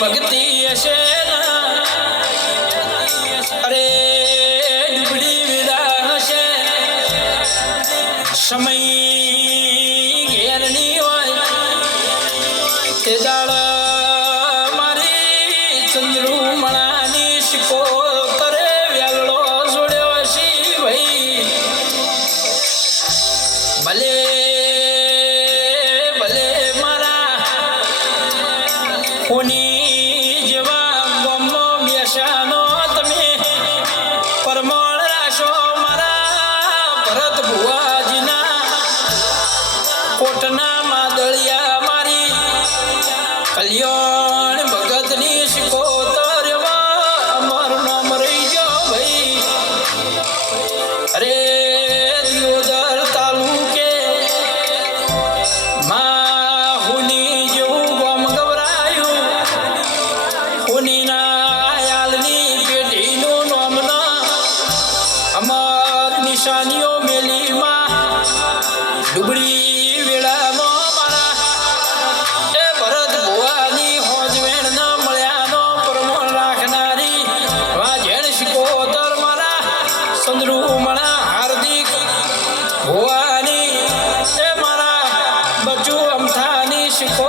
ભક્તિ હશે અરે ડુબડી વિદા હશે સમય ઘેરની હોય તે દાળ મારી ચંદ્રુમણાની શિકો કરે વેલડો જોડ્યો શી ભાઈ ભલે ભલે મારા કોની કોટના માદળિયા મારી કલ્યાણ ભગતની શિકોતર અમર નામ રહી ગયો ભાઈ અરે દિયોદર તાલુકે માં હુની જેવું ગામ ગવરાયું હુનીના આયાલની પેઢીનું નામ ના અમર નિશાનીઓ મેલી માં ડુબડી ચંદ્રુમણા હાર્દિક ભુવાની એ મારા બચુ અમથાની શિકો